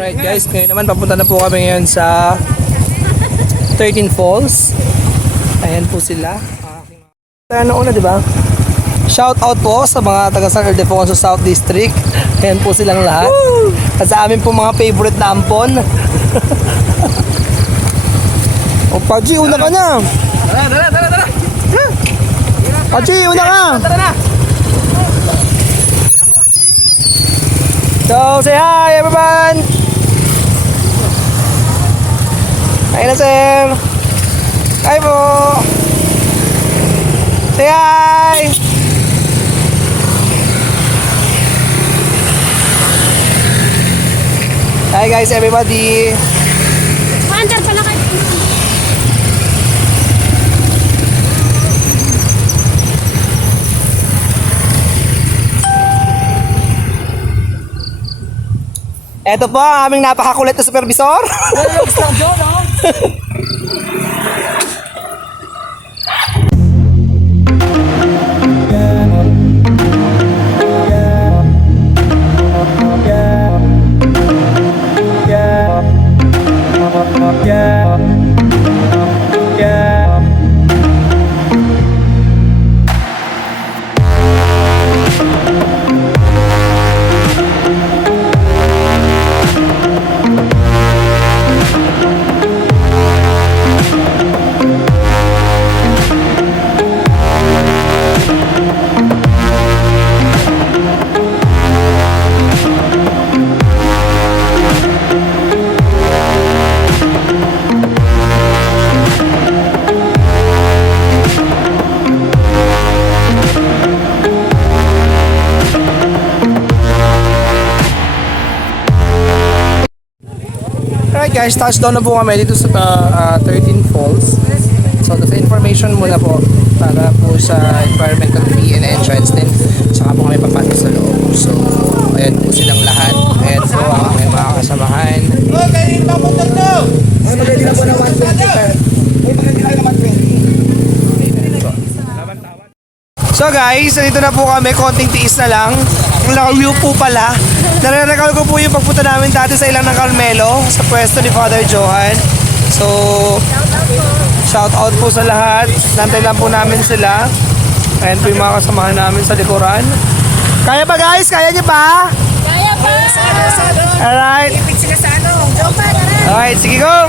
Alright guys, ngayon naman papunta na po kami ngayon sa 13 Falls. Ayan po sila. Ayan na una, di ba? Shout out po sa mga taga San Ildefonso South District. Ayan po silang lahat. At sa amin po mga favorite na ampon. O Paji, una ka na. Tara. Paji, una ka. Tara na. So, say hi everyone! Hi na sir! Hi po! Say hi! Hi guys everybody! Mandar pala kayo. Ito po ang aming napakakulit na supervisor. Relax lang, John, no? Alright guys, touchdown na po kami dito sa 13 Falls. So, sa information muna po para po sa environmental fee and entrance din. Saka po kami papasok sa loob. So, ayan po silang lahat. Ayan po ang aming mga kasamahan. Ayan po. So guys, nandito na po kami. Konting tiis na lang. Ang lakaw po pala. Nare-recall ko po yung pagpunta namin dati sa ilang ng Carmelo sa pwesto ni Father Johan. So, shout out po sa lahat. Nantay lang po namin sila. Ayan po yung mga kasamahan namin sa likuran. Kaya ba guys? Kaya niyo ba? Kaya pa! Alright. Jopa, tara! Alright, sige go!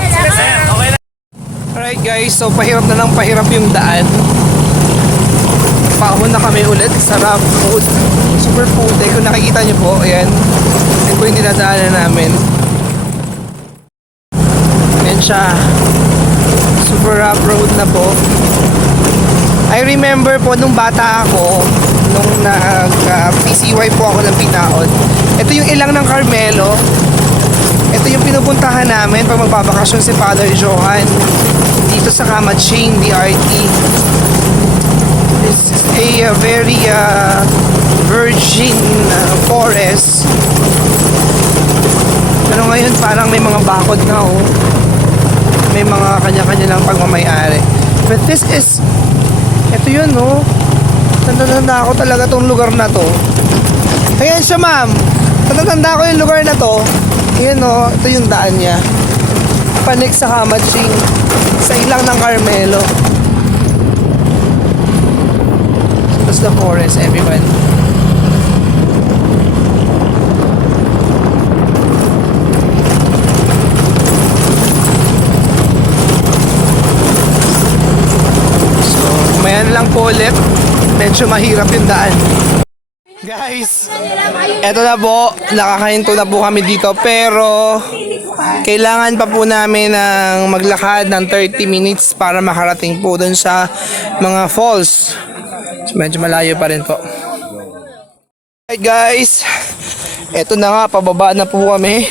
Alright guys, so pahirap na ng pahirap yung daan. Pahon na kami ulit sa rough road. Super puti. Kung nakikita nyo po, ayan. Ayan po yung dinadaanan namin. Ayan siya. Super rough road na po. I remember po nung bata ako, nung nag-PCY po ako ng Pinaon. Ito yung ilang ng Carmelo. Ito yung pinupuntahan namin pag magbabakasyon si Father Johan dito sa Kamaching, DRT. This is a very virgin forest. Pero ngayon parang may mga bakod na oh. May mga kanya-kanya lang pagmamayari. But this is, ito yun oh. Tanda-tanda ako talaga tong lugar na to. Ayan siya ma'am. Tanda-tanda ko yung lugar na to. Ayan oh, ito yung daan niya. Panik sa Kamaching. Sa ilang ng Carmelo. The forest, everyone. So, mayan lang po ulit. Medyo mahirap yung daan. Guys, eto na po. Nakakahinto na po kami dito. Pero, kailangan pa po namin ng maglakad ng 30 minutes para makarating po dun sa mga falls. So, medyo malayo pa rin po. Alright guys, eto na nga, pababa na po kami.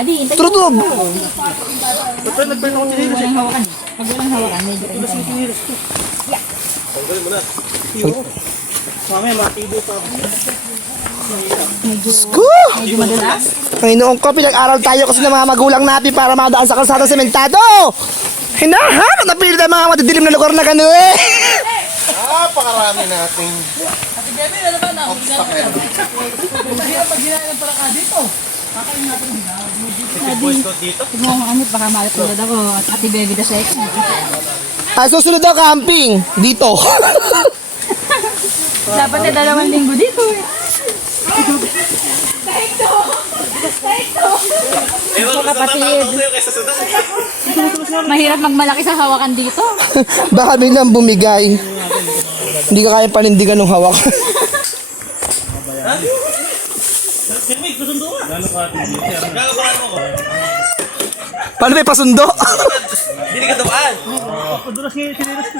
Daddy, intay mo. Trudob! Walang hawakan. Pag walang hawakan, medyo Ko! medyo madulas. Panginoon ko, pinag-aral tayo kasi ng mga magulang natin para madaan sa kalsada sementado! Hinahanap na pilit ang mga madidilim na lugar na gano'n eh! Napakarami natin. Tignan mo ano, baka matulad ako. At Ate Baby the second. Susunod daw camping, dito. Dapat na 2 linggo dito eh. Ako kapatid. Mahirap magmalaki sa hawakan dito. Baka biglang bumigay. Hindi ka kaya panindigan ng hawak. Paano may pasundo? Hindi ka dumaan. Padulas ngayon sinilas ko.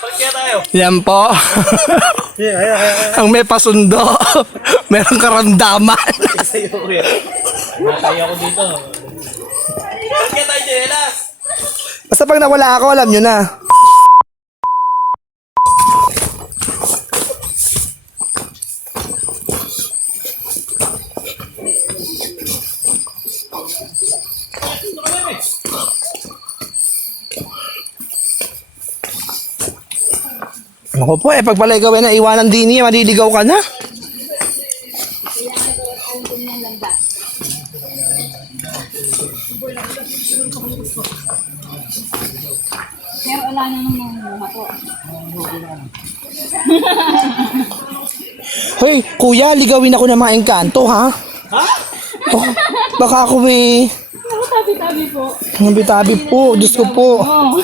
Balik kaya tayo. Yan po. Ang may pasundo. Merong karamdaman. Sa'yo kuya. Nakaya ko dito. Balik kaya tayo, Jelas. Basta pag nawala ako, alam nyo na. Ako po pag pala ikaw ay naiwanan din niya, maliligaw ka na. Pero wala naman mga mato. Hoy, kuya, ligawin ako ng mga engkanto, ha? Ha? Baka ako eh. Ako tabi-tabi po. Tabi-tabi po, Diyos ko po. Oo.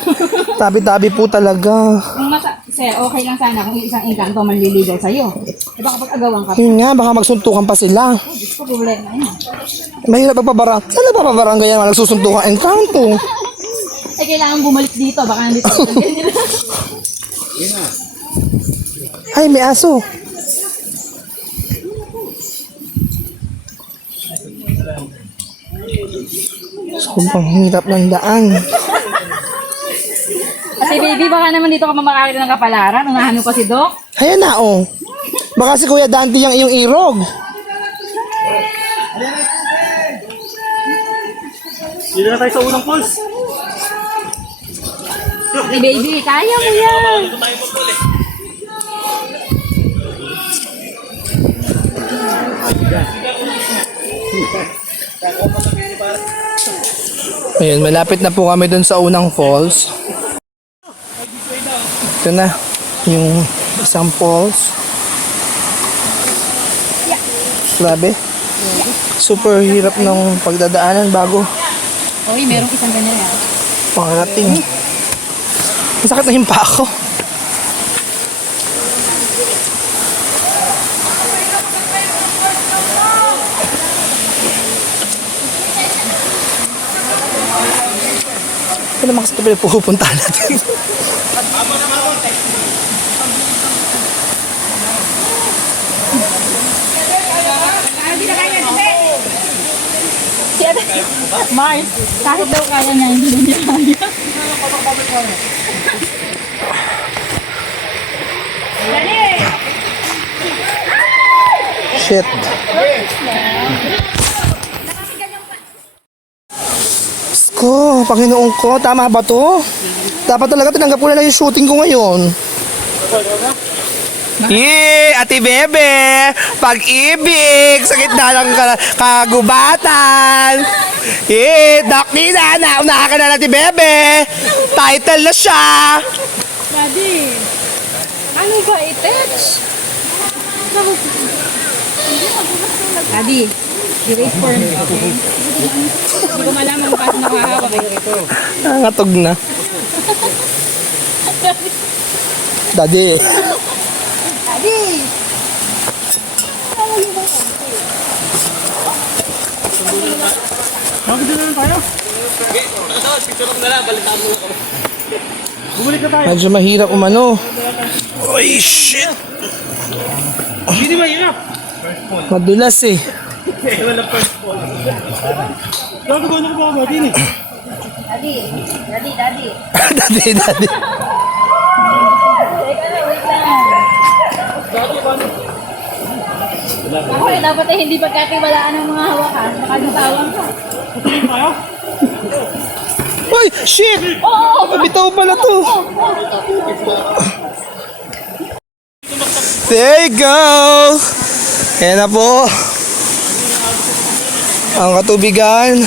Tabi-tabi po talaga. Sir, okay lang sana kung isang engkanto manliligaw sa'yo. E baka pag-agawan ka. Yun nga, baka magsuntukan pa sila. Diyos ko, problema yun. Mahirap pagpabarang. Saan na papabarang kaya nagsusuntukan engkanto? Eh, kailangan bumalik dito. Baka nandito sa nila. Ay, may aso. Sobrang hirap ng daan. Kasi baby, baka naman dito ka mamakakita ng kapalaran. Unahan mo pa si Doc. Ayan na, oh. Baka si Kuya Dante yung iyong irog. Dito na tayo sa unang pulse. Hey baby, kaya mo yan. Dito tayo pagpul eh. Ayun, malapit na po kami dun sa unang falls. Ito na, yung isang falls. Grabe. Super hirap ng pagdadaanan bago Uy, merong isang ganyan yan. pangarating. Masakit na yung paa ko. Ano naman kasi ito pupunta natin? Si Ate, Mars, kahit daw kaya niya, hindi niya kaya. Shit. Ko, Panginoon ko, tama ba to? Dapat talaga tinanggap ko na lang yung shooting ko ngayon. Yeah, Ate Bebe! Pag-ibig! Sa gitna ng kagubatan! Yeah, Dakina! Naunahan ka na, Ate Bebe! Title na siya! Daddy, ano ba i-text? Daddy, erase for me, okay? Hindi ko malaman kung paano nakahawak eh. Nangatog na. Daddy. Daddy! Bakit dito na tayo? Picture lang na lang, balitaan mo ako. Bumalik na tayo. Medyo mahirap umano. Oy, shit! Hindi mahirap. Madulas eh. Wala first ball. Gagawin ko ba din eh? Daddy. Dati. Teka na, wait lang. Ako dapat ay hindi pagkatiwalaan ng mga hawakan. Baka natawang ka. Uy, shit! Oo! Bitaw pala to. There you go! Ayan na po. Ang katubigan.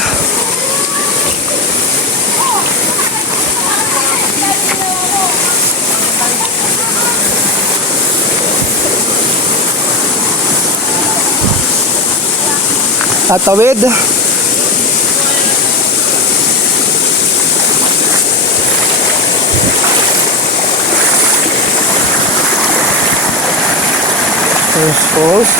Tatawid. First.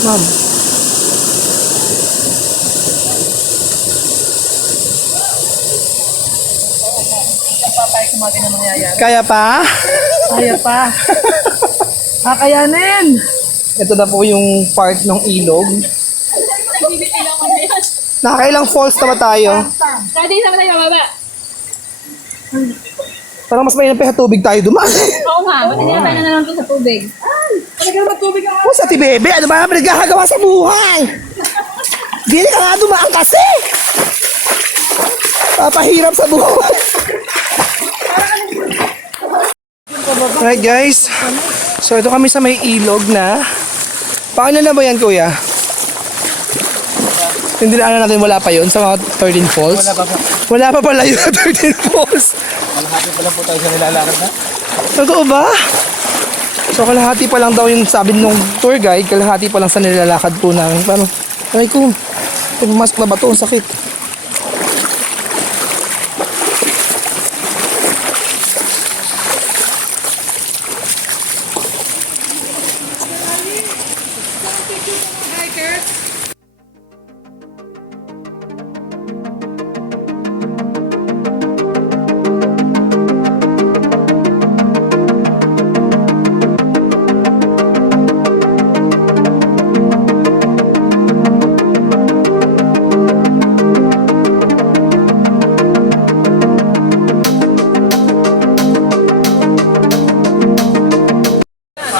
Ma'am. Kaya pa? Kaya pa. Kakayanin. Ito na po yung part ng ilog. Nakakailang falls na ba tayo? Daddy, saan tayo mababa? Parang mas mainam pa tubig tayo dumaan. Oo nga, ba't hindi naman na lang ito sa tubig? Oh, sa tibebe, ano ba pinagkakagawa sa buhay? Dili ka nga dumaan kasi. Papahirap sa buhay. Alright guys, so ito kami sa may ilog na. Paano na ba yan kuya? Hindi na natin wala pa yun sa mga 13 falls? Wala pa pala yun sa 13 falls. Malahati pa lang po tayo sa nilalakad na. Totoo ba? So kalahati pa lang daw yung sabi nung tour guide, kalahati pa lang sa nilalakad po namin. Paano? Ay ko, pumasok na ba ito? Ang sakit.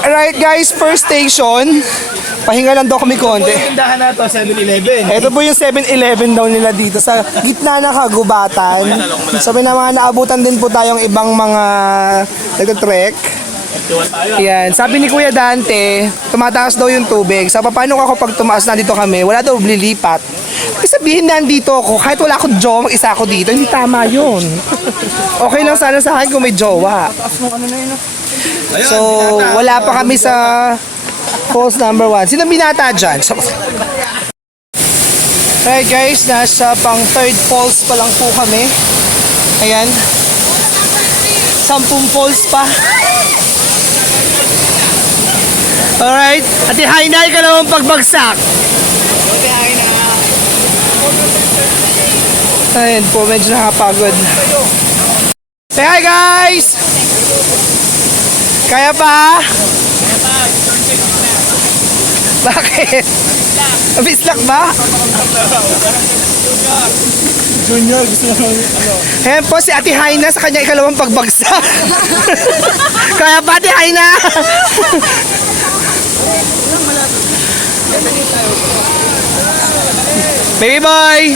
Alright guys, first station. Pahinga lang daw kami konti. Tindahan na to, 7-Eleven. Ito po yung 7-Eleven daw nila dito sa gitna ng kagubatan. Sabi na mga naabutan din po tayong ibang mga nagtatrek. Yan. Sabi ni Kuya Dante, tumataas daw yung tubig. Sa paano ako pag tumaas na dito kami, wala daw lilipat. Ibig sabihin nandito ako, kahit wala akong jowa, mag-isa ako dito, hindi tama yun. Okay lang sana sa akin kung may jowa. So, wala pa kami sa falls number 1. Sino binata dyan? Alright guys, nasa pang third falls pa lang po kami. Ayan. 10 falls pa. Alright. Ate Hainay ka naman pagbagsak. Ayun po, medyo nakapagod. Say hi guys! Kaya pa? Bakit? Bislak ba? Junior, gusto mo ano? Ayan po si Ate Haina sa kanya ikalawang pagbagsak. Kaya pa Ate Haina? Baby boy!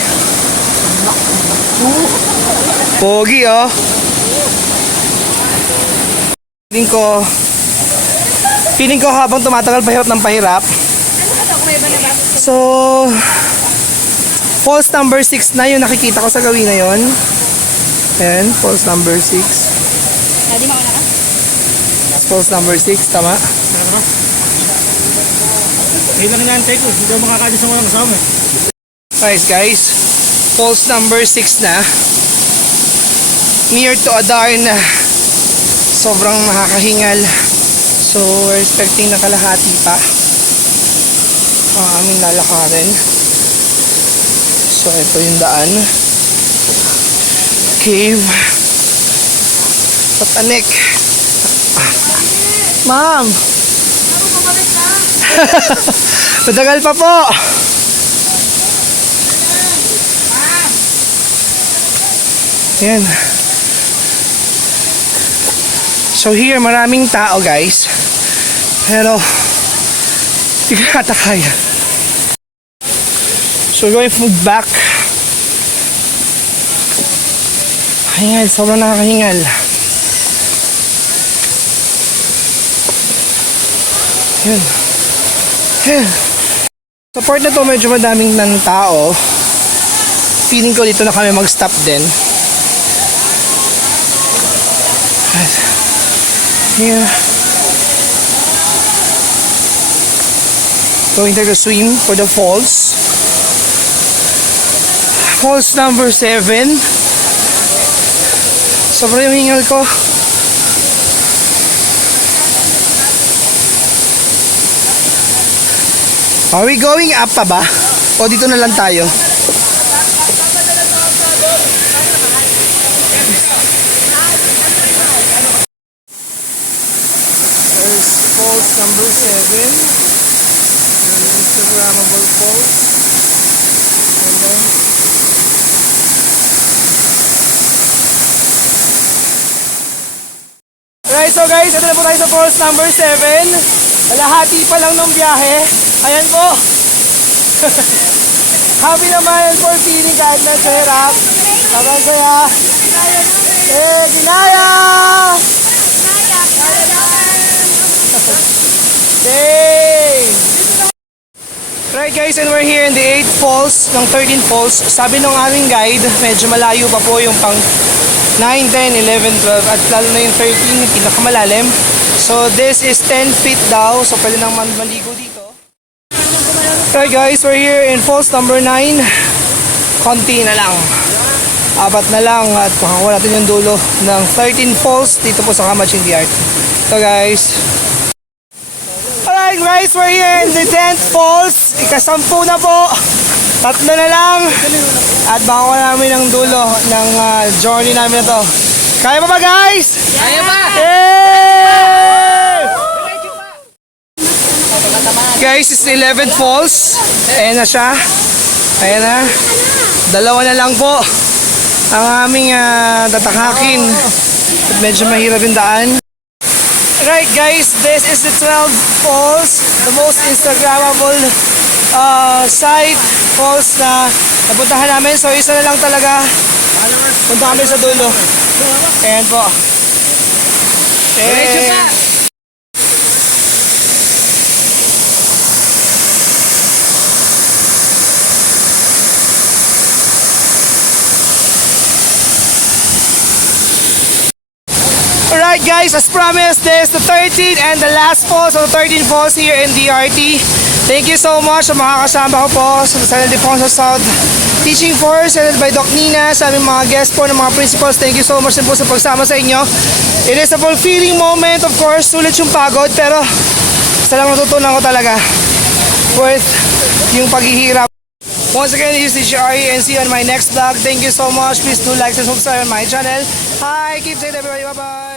Pogi oh. Feeling ko habang tumatagal pahirap ng pahirap. So, falls number 6 na yung nakikita ko sa gawin na yun. Ayan, falls number 6. Daddy, mauna ka? Falls number 6, tama? Ngayon lang inaantay ko, hindi ako makakadya sa mga kasama eh. Guys, falls number 6 na. Near to Adarna sobrang nakakahingal. So, we're expecting na kalahati pa ang aming lalakarin. So, ito yung daan. Cave. Patanik. Ma'am! Matagal pa po! Yan. So here, maraming tao guys. Pero, hindi ko nata kaya. So we're going to move back. Hingal, sobrang nakakahingal. Yan. Yan. Sa part na to, medyo madaming ng tao. Feeling ko dito na kami mag-stop din. Here. Going there to swim for the falls. Falls number 7. Sobrang yung hingal ko. Are we going up pa ba? O dito na lang tayo? There's falls number 7. Yung Instagrammable falls. And then Alright, so guys, ito na po tayo sa falls number 7. Kalahati pa lang ng biyahe. Ayan po. Happy naman for feeling kahit na sa hirap. Sabang saya. Ginaya! Yay! Right guys, and we're here in the 8 falls ng 13 falls. Sabi ng aming guide, medyo malayo pa po yung pang 9, 10, 11, 12 at lalo na yung 13 yung pinakamalalim. So this is 10 feet daw, so pwede nang maligo dito. Right guys, we're here in falls number 9. Konti na lang. 4 na lang at makakuha natin yung dulo ng 13 falls dito po sa Kamachi Art. So guys. Alright guys, we're here in the 10th falls. Ika-10 na po. 3 na lang. At makakuha namin ang dulo ng journey namin na to. Kaya pa ba guys? Kaya pa! Yay! Guys, it's 11th falls. Ayan na siya. Ayan na. 2 na lang po ang aming tatakakin. At medyo mahirap yung daan. Right guys, this is the 12th falls. The most Instagrammable site falls na napuntahan namin. So isa na lang talaga. Punta kami sa dulo. Ayan po. Diretso pa! Alright guys, as promised, this is the 13th and the last falls of the 13 falls here in DRT. Thank you so much sa mga kasama ko po sa San Ildefonso South Teaching Force and by Doc Nina, sa aming mga guests po ng mga principals. Thank you so much din po sa pagsama sa inyo. It is a fulfilling moment, of course. Sulit yung pagod, pero isa lang natutunan ko talaga. Worth yung paghihirap. Once again, this is DJ Ari and see you on my next vlog. Thank you so much. Please do like and subscribe on my channel. Hi, keep safe everybody. Bye-bye.